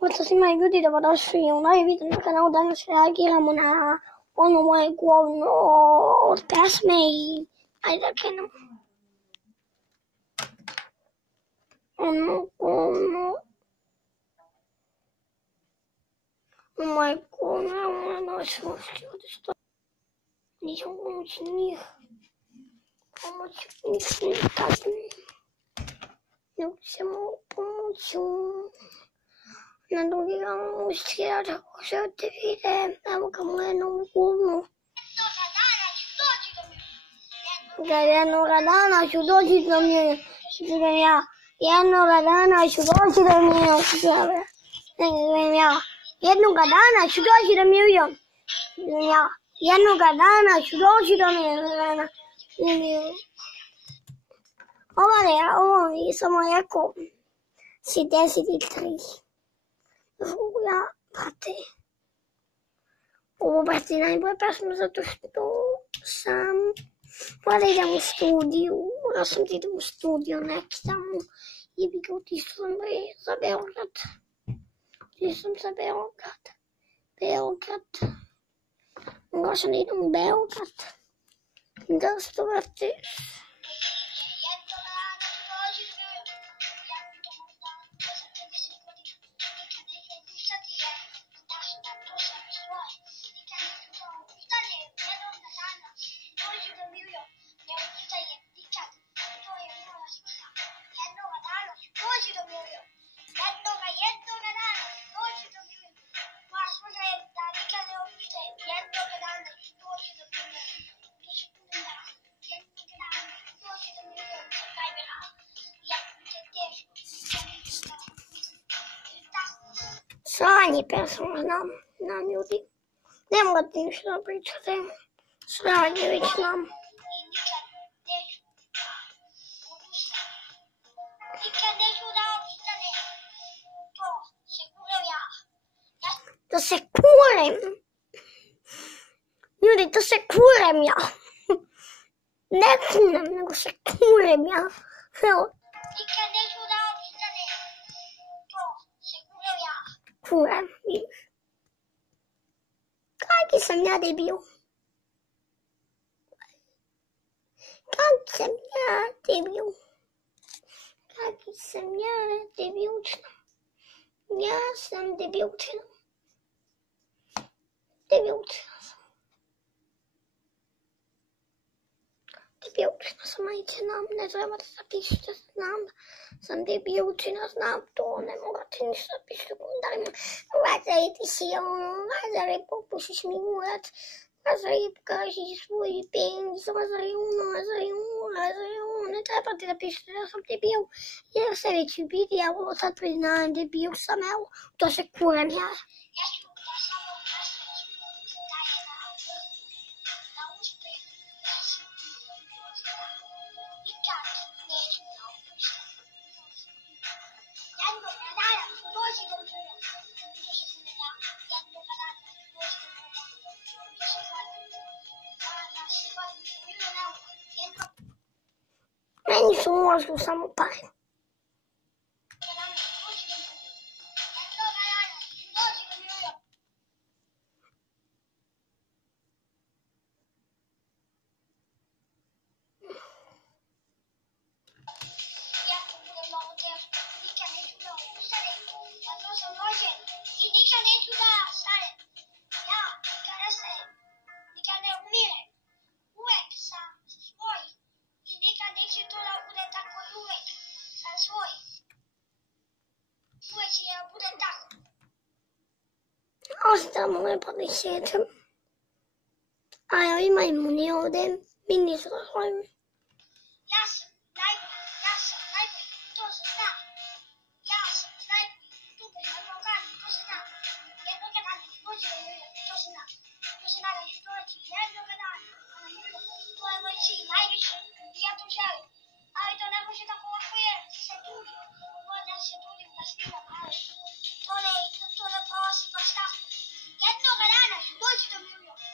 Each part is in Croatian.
Pozdrav svima ljudi, dobrodošli u novi video na kanalu. Danas reagiramo na ono moje govno od pesme i ajde da krenemo. Ono moje govno, moje nove sluške ovdje stoje. Nisam pomoći njih. Pomoći njih nikad. Nego ćemo pomoći na drugi dan ustrija, tako želite vide. Evo ga moje novu govno. Jednoga dana ću doći do mene. Jednoga dana ću doći do mene. Jednoga dana ću doći do milion. Jednoga dana ću doći do miliona. Ovo nisam rekao. 73. Ja prate. Ovo prati najbolje pesme zato što sam mora idem u studiju. Morao sam da idem u studiju neki tamo. I bi ga otišla sam za Beograd. Otišla sam za Beograd. Morao sam da idem u Beograd. Da se to vratiš. Sranje pesma znam ljudi. Ne mogu ti ništa da pričate. Sranje već znam. Da se kurem. Ljudi, da se kurem ja. Ne kunem, nego se kurem ja. Kurem, vidiš. Kaki sam ja debil. Kaki sam ja debilčna. Ja sam debilčna. Debilčna sam, ajde, ne treba da zapišete, znam da sam debilčina, znam to, ne morate ništa da pišete u komentarima. Lazari ti si ono, Lazari popušiš mi urat, Lazari pokaži svoj penis, Lazari ono, ne trebate da pišete da sam debil, jer se već vidi, evo sad priznajem, debil sam, evo, to se kurem ja. Meni su mozgu samo pare. Ostamo ne pa da ih sjećam. A evo ima imuni ovdje. Mi nisu razvojni. Ja sam najbolji, to se zna. Ja sam najbolji, super, na Balkanu, to se zna. Jednoga dana dođe do miliona, to se zna. To se zna da ću doći jednoga dana na milion. To je moj cilj, najviše. I ja to želim. Ali to ne može tako lako jer se trudim. Mora da se trudim da snimam, ali to ne prolazi baš tako. Jednoga dana ću doći do miliona.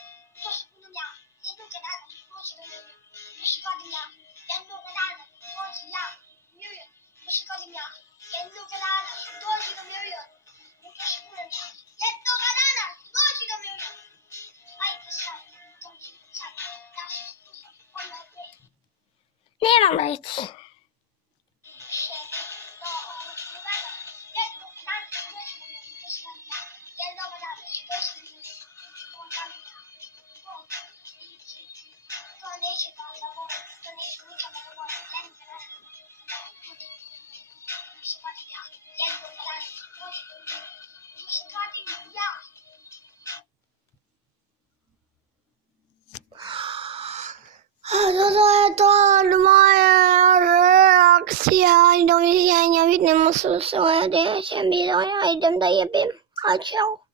To se budem ja. Jednoga dana ću doći do miliona. Još radim ja. Jednoga dana Nawet. To jest moja reakcja i do widzenia. Widnym usłyszenia. Ja się idę do jebiem. A ciao.